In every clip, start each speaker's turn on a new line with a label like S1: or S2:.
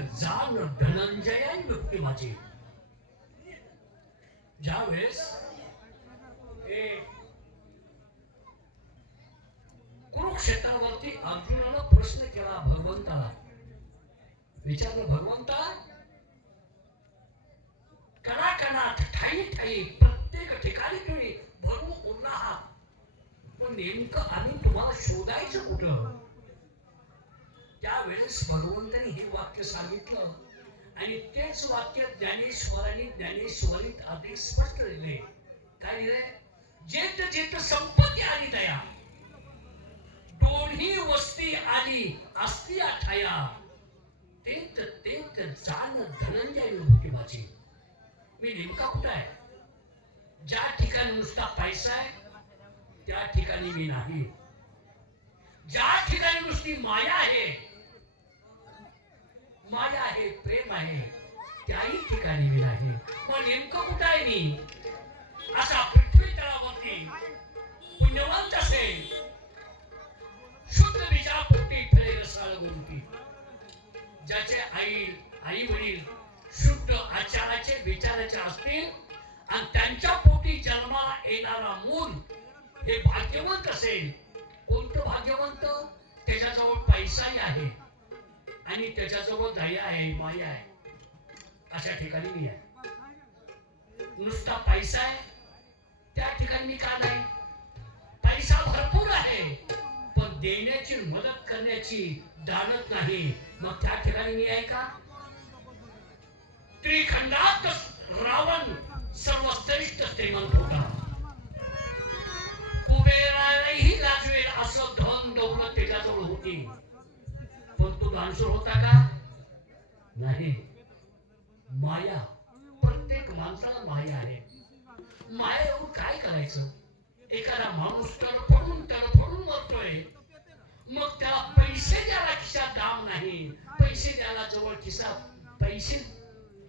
S1: जाण धनंजया मुक्ती माझी. ज्यावेळेस हे कुरुक्षेत्रावरती अर्जुनाला प्रश्न केला भगवंताला. विचारलं भगवंता कणाकणात ठाई ठाई प्रत्येक ठिकाणी तुम्ही भरून उरला आहात. पण नेमकं आम्ही तुम्हाला शोधायचं कुठं? त्यावेळेस भगवंताने हे वाक्य सांगितलं. आणि तेच वाक्य ज्ञानेश्वरांनी ज्ञानेश्वरीत अधिक स्पष्ट लिहिले काय लिहिले जेत जेत संपत्ती आली दया. दोन्ही वस्ती आली असती आठाया. तेत तेत जाण धनंजय होती माझी. मी नेमका कुठं आहे? ज्या ठिकाणी नुसता पैसा आहे त्या ठिकाणी मी नाही. ज्या ठिकाणी नुसती माया आहे माया आहे प्रेम आहे त्याही ठिकाणी मी आहे मग नेमकं कुठं आहे मी? असा पृथ्वी तळावरती पुण्यवंत असेल. शुद्ध विचारपोटी फिरे रसाळ गुंती ज्याचे आई आई वडील शुद्ध आचाराचे विचाराचे असतील आणि त्यांच्या पोटी जन्माला येणारा मूल हे भाग्यवंत असेल. कोणतं भाग्यवंत? त्याच्याजवळ पैसाही आहे. आणि त्याच्यासोबत दया आहे माया आहे. अशा ठिकाणी मी आहे. नुसता पैसा आहे. त्या ठिकाणी मी का नाही? पैसा भरपूर आहे. पण देण्याची मदत करण्याची दानत नाही. मग त्या ठिकाणी मी आहे का? त्रिखंडात रावण सर्वश्रेष्ठ श्रीमंत होता. कुबेरालाही लाजवेल असं धन दौलत त्याच्याजवळ होती. पण तो दानशूर होता का नाही। माया प्रत्येक माणसाला माया आहे. माया येऊन काय करायचं? एखादा माणूस तडफडून तडफडून मरतोय. मग त्याला पैसे द्यायला खिशात दाम नाही. पैसे द्यायला जवळ खिशात पैसे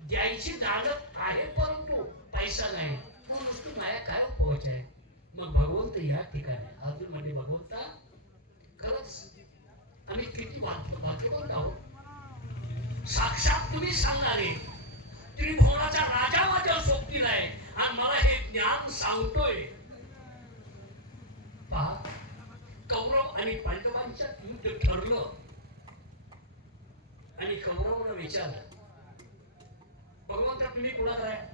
S1: द्यायची दालत आहे परंतु पैसा नाही. नुसती माया काय पोहोच आहे. मग भगवंत या ठिकाणी अजून म्हणजे भगवंता खरंच आणि किती वाद- भाग्यवान आहोत साक्षात तुम्ही सांगणारे. त्रिभुवनाचा राजा माझ्या सोबतीला आहे. आणि मला हे ज्ञान सांगतोय. पहा कौरव आणि पांडवांच्या युद्ध ठरलं. आणि कौरवनं विचारलं भगवंत तुम्ही कोणाकडे आहे?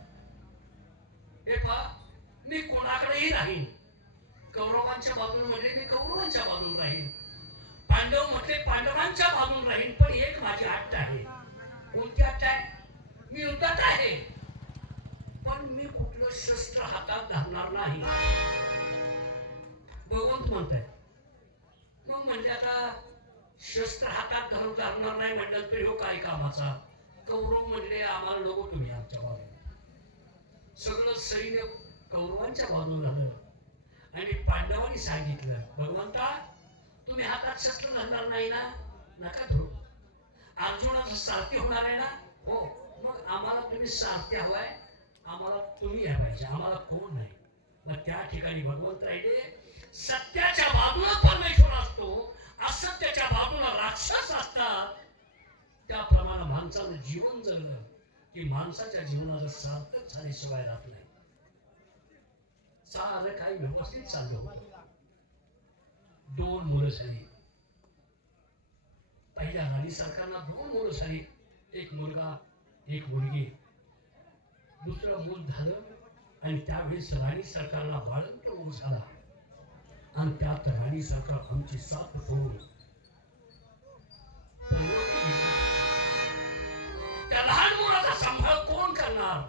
S1: हे पहा मी कोणाकडेही राहीन. कौरवांच्या बाजून म्हणजे मी कौरवांच्या बाजून राहीन. पांडव म्हटले पांडवांच्या बाजून राहीन पण एक माझी हट्ट आहे. कोणती हट्ट आहे? मी युद्धात आहे. पण मी कुठलं शस्त्र हातात धरणार नाही. भगवंत म्हणताय मग म्हणजे आता शस्त्र हातात धरून धरणार नाही म्हणलं तर हो काय कामाचा? कौरव म्हणले आम्हाला नको तुम्ही आमच्या बाजूला. सगळं सैन्य कौरवांच्या बाजूला झालं. आणि पांडवांनी सांगितलं भगवंता तुम्ही हातात शस्त्र धरणार नाही ना? नका धरू. अर्जुनाचं सारथी होणार आहे ना? हो. मग आम्हाला तुम्ही सारथी हवाय. आम्हाला तुम्ही या पाहिजे. आम्हाला कोण नाही? मग त्या ठिकाणी भगवंत राहिले. सत्याच्या बाजूला परमेश्वर असतो. असत्याच्या बाजूला राक्षस असतात. त्याप्रमाणे माणसानं जीवन जगलं की माणसाच्या जीवनाचं सार्थक झाल्याशिवाय राहत नाही. सारं काही व्यवस्थित चाललं होतं. दोन मुलं झाली पहिल्या राणी सरकारला दोन मुलं झाली एक मुलगा एक मुलगी. दुसरं मूल झालं आणि त्यावेळेस राणी सरकारला बाळंत मूल झाला. आणि त्यात राणी सरकार आमची साथ सोडून त्या लहान मुलाचा सांभाळ कोण करणार?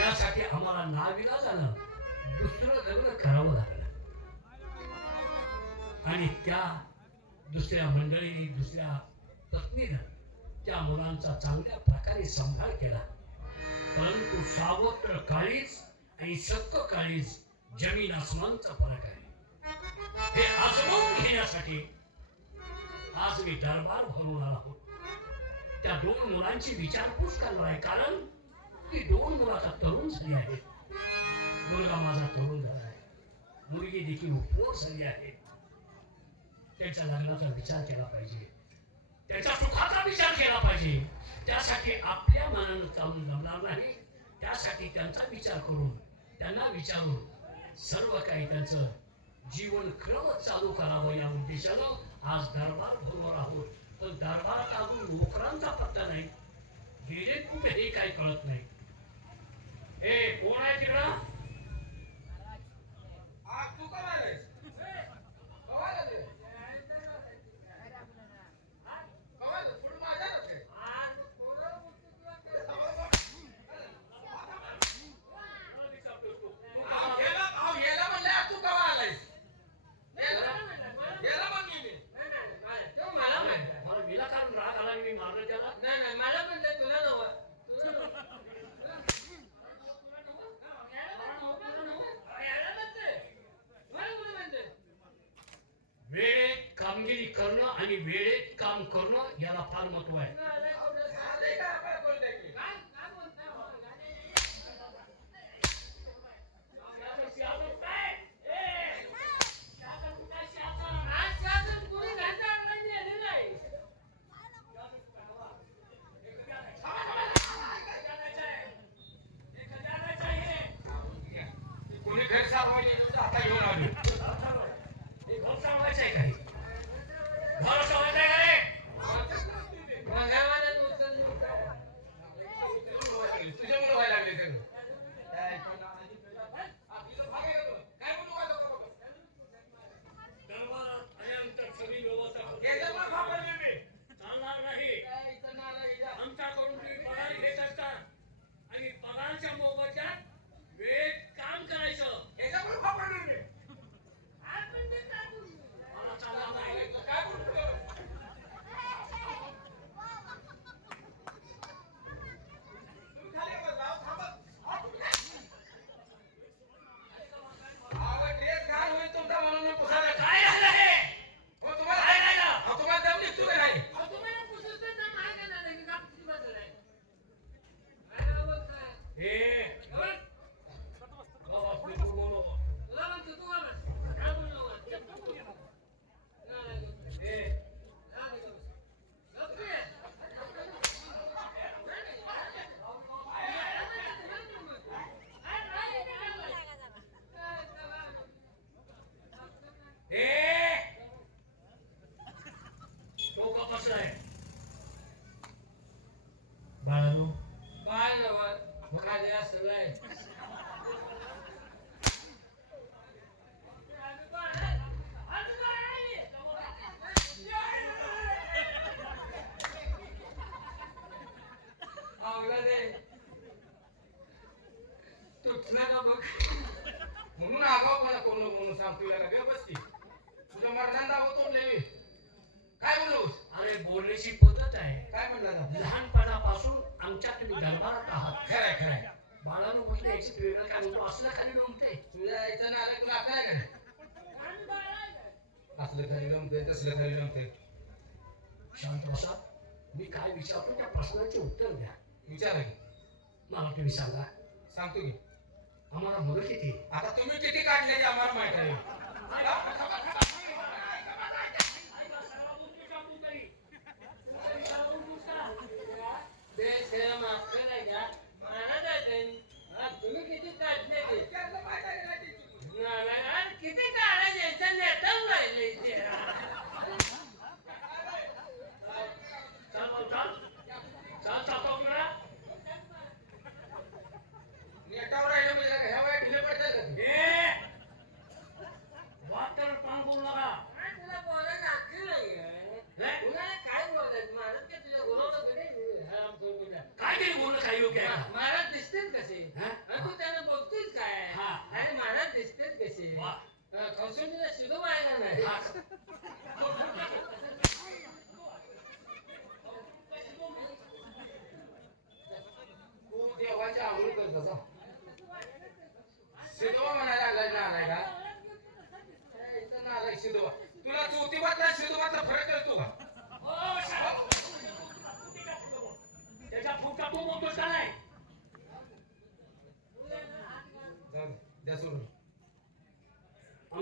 S1: यासाठी आम्हाला नाविला जाणं दुसरं लग्न करावं लागलं. आणि त्या दुसऱ्या मंडळीने दुसऱ्या पत्नीनं त्या मुलांचा चांगल्या प्रकारे सांभाळ केला. परंतु सावत्र काळीच आणि सक्क काळीच जमीन आसमानचा फरक आहे. हे आजमावून घेण्यासाठी आज मी दरबार भरून आला आहोत. त्या दोन मुलांची विचारपूस करणार आहे कारण ती दोन मुलाचा तरुण झाली आहे. मुलगा माझा तरुण झाला आहे. मुलगी देखील उपोर झाली आहे. त्यांच्या लग्नाचा विचार केला पाहिजे. त्यांच्या सुखाचा विचार केला पाहिजे. त्यासाठी आपल्या मनानं चालून जमणार नाही. त्यासाठी त्यांचा विचार करून त्यांना विचारून सर्व काही त्यांचं जीवन क्रम चालू करावं या उद्देशानं आज दरबार भरवर आहोत. पण दरबारात अजून नोकरांचा पत्ता नाही. गेले कुठे हे काही कळत नाही. ए कोण आहे तिकडं? काम करणं याला फार महत्त्व आहे बेदसले झाले
S2: नव्हते शांतप्रसाद मी काय
S1: विचारतो त्या प्रश्नाचे उत्तर द्या.
S2: विचार की
S1: मला तुम्ही सांगा
S2: सांगतो की.
S1: आम्हाला मुलं किती?
S2: आता तुम्ही किती काढले आम्हाला माहिती आहे.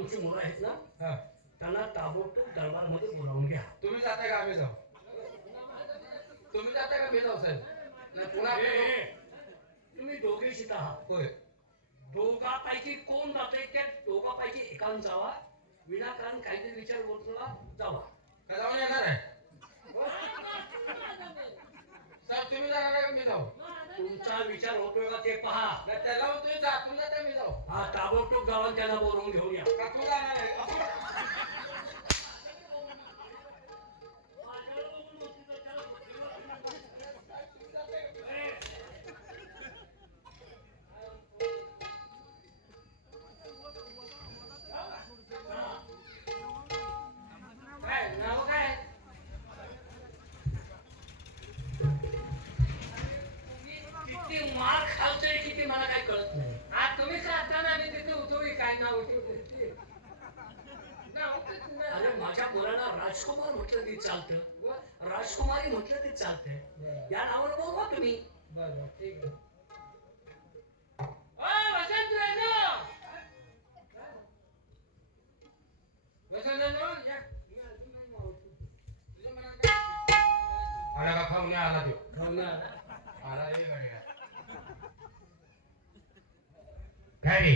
S1: आमची मुलं आहेत ना
S2: हा.
S1: त्यांना ताबडतोब दरबारमध्ये बोलावून घ्या.
S2: तुम्ही जाताय का आम्ही जाऊ? तुम्ही जाताय का मी जाऊ साहेब? नाही पुन्हा आपलं-
S1: तुम्ही दोघेशीच आहात.
S2: होय.
S1: दोघापैकी कोण जाते त्या दोघापैकी एकान जावा. विनाकारण काहीतरी विचार गोष्टीला जावा.
S2: का जाऊन येणार आहे? साहेब तुम्ही जाणार आहे का मी जाऊ?
S1: तुमचा विचार होतोय का ते पहा
S2: त्याला जातून जाता मी जाऊ.
S1: हा ताबडतोब जाऊन त्यांना बोलवून घेऊन या.
S2: का तू जाणार आहे.
S1: राजकुमार म्हटलं तरी चालतं. राजकुमारी म्हटलं तरी चालतंय. या नावानं बोलवा तुम्ही?
S3: बरं, ठीक आहे.
S2: आला का खाऊन आला तो.
S3: खाऊन आला.
S2: आला गड्या.
S4: काय रे?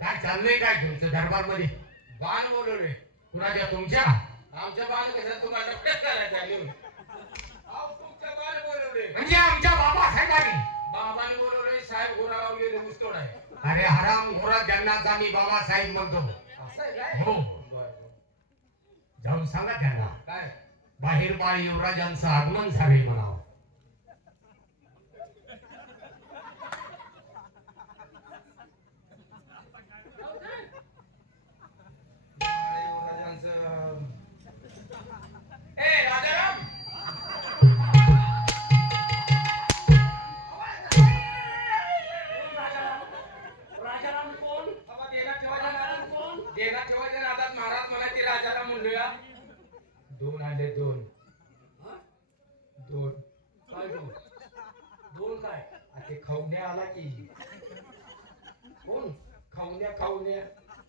S4: काय चाललंय काय तुमचं दरबारमध्ये
S2: बाण बोलवले
S4: कुणाच्या तुमच्या?
S2: आमच्या बाण कसं तुम्हाला डबड्यात करायचं. अहो, तुमच्या बाण बोलवले.
S4: म्हणजे आमच्या बाबासाहेबांनी
S2: बाबाने बोलवले साहेब गोरागाव गेले ऊसतोड आहे.
S4: अरे हराम घोरा ज्यांना आम्ही बाबासाहेब म्हणतो.
S2: असं आहे काय?
S4: हो. जाऊन सांगा त्यांना.
S2: काय?
S4: बाहेर बाळ युवराजांचं आगमन झाले म्हणावं.
S2: दोन.
S1: काय दोन? दोन काय?
S2: ते खावण्या आला की.
S1: कोण?
S2: खावण्या खावण्या.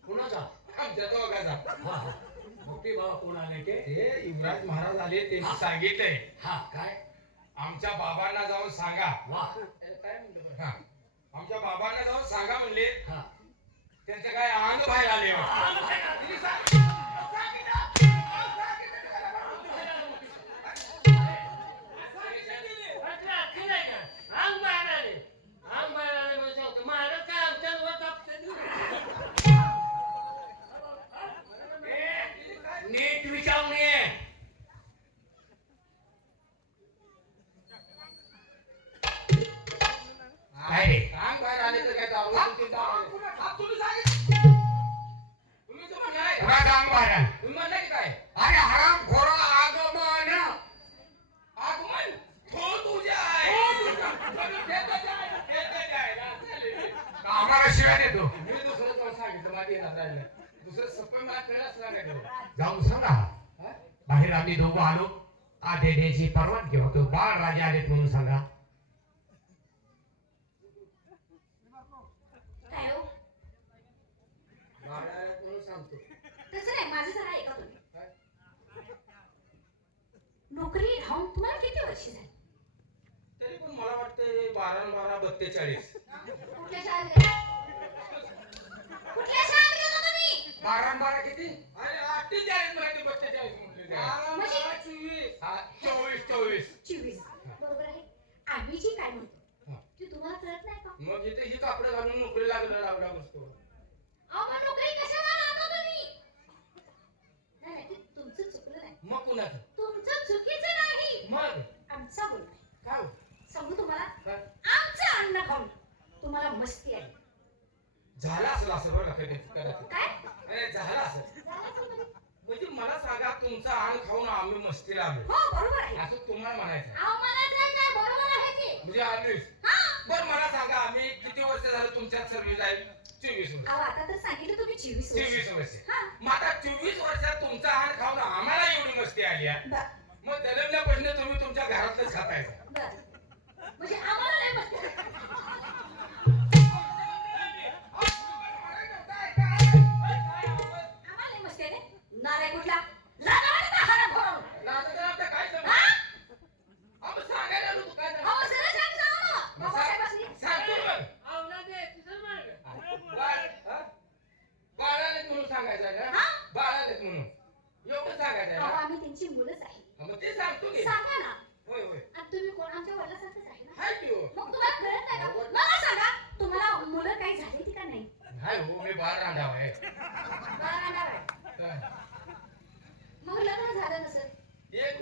S1: कुणाचा?
S2: आमच्या दोघाचा
S1: हा हा. मोठी बाबा कोण आले ते?
S2: ते युवराज महाराज आले त्यांनी सांगितलंय.
S1: हा. काय?
S2: आमच्या बाबांना जाऊन सांगा.
S1: वा.
S2: काय म्हणतो हा. आमच्या बाबांना जाऊन सांगा म्हणले.
S1: हा.
S2: त्यांचं काय अंग बाहेर आले. बारा बारा बत्तेचाळीस
S5: कुठल्या शाळेत गेला कुठल्या शाळेत गेला तुम्ही?
S4: बारा बारा किती?
S2: अरे अठ्ठेचाळीस बत्तेचाळीस म्हटले
S5: म्हणजे?
S2: हा, चोवीस चोवीस.
S5: चोवीस. बरोबर आहे. आम्ही जी काय म्हणतो
S2: हा.
S5: ते तुम्हाला कळत नाही का?
S2: मग इथे ही कापडं घालून नोकरी लागलं लावला बसतो
S5: अहो मग नोकरी कशाला राहता तुम्ही? नाही नाही ते तुमचं चुकलं नाही.
S2: मग कुणाचं
S5: तुमचं चुकीचं नाही
S2: मग
S5: आमचा बोल आहे
S2: काय हो?
S5: सांगू तुम्हाला
S2: काय?
S5: आमचं अन्न खाऊन तुम्हाला मस्ती आहे
S2: झालं असं बरं
S5: काय?
S2: अरे झालं असं
S5: म्हणजे?
S2: मला सांगा तुमचा आण खाऊन आम्ही मस्ती लागलो
S5: हो बरोबर आहे.
S2: असं तुम्हाला म्हणायचं
S5: अहो मला काय काय बरोबर आहे ते
S2: म्हणजे
S5: हा?
S2: बर मला सांगा आम्ही किती वर्ष झालं तुमच्यात सर्व्हिस आहे चोवीस वर्ष.
S5: अहो आता तर सांगितलं तुम्ही चोवीस वर्ष.
S2: चोवीस वर्ष.
S5: हा.
S2: मग आता चोवीस वर्षात तुमचा आण खाऊन आम्हाला एवढी मस्ती आली आहे. मग जन्मल्यापासून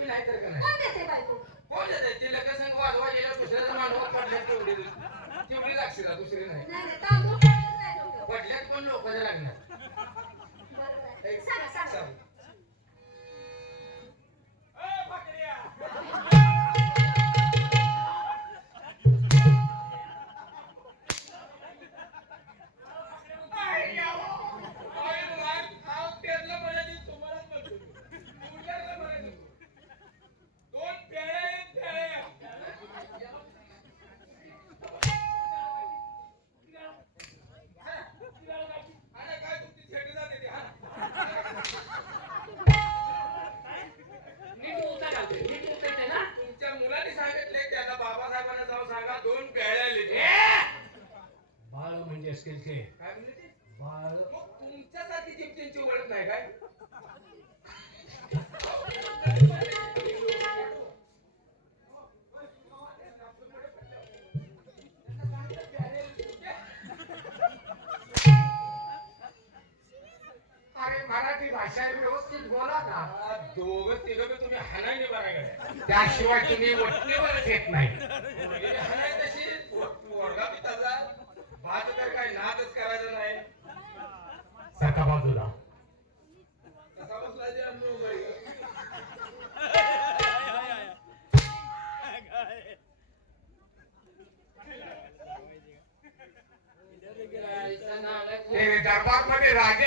S5: नाही
S2: तर का नाही?
S5: कोण देते बायको?
S2: कोण येते ते लग्न संघ वाजवा गेलं दुसऱ्याचं मांडवात पडल्यात तेवढी तेवढी लागशील दुसरी नाही.
S5: नाही नाही तांदूळ टाकलं नाही डोक्यावर.
S2: पडल्यात पण लोकांच्या लागणार.
S4: अरे मराठी भाषा व्यवस्थित बोला ना.
S2: दोघं तिघं तुम्ही हाणायने बरा गड्या
S4: त्याशिवाय तुम्ही वटणीवरच येत नाही.
S2: हाणाय तशी पोरगा बी तसा. भात तर काय नादच करायचं नाही.
S4: सरका बाजूला.
S2: तसा बसला
S4: दरबारमध्ये राजे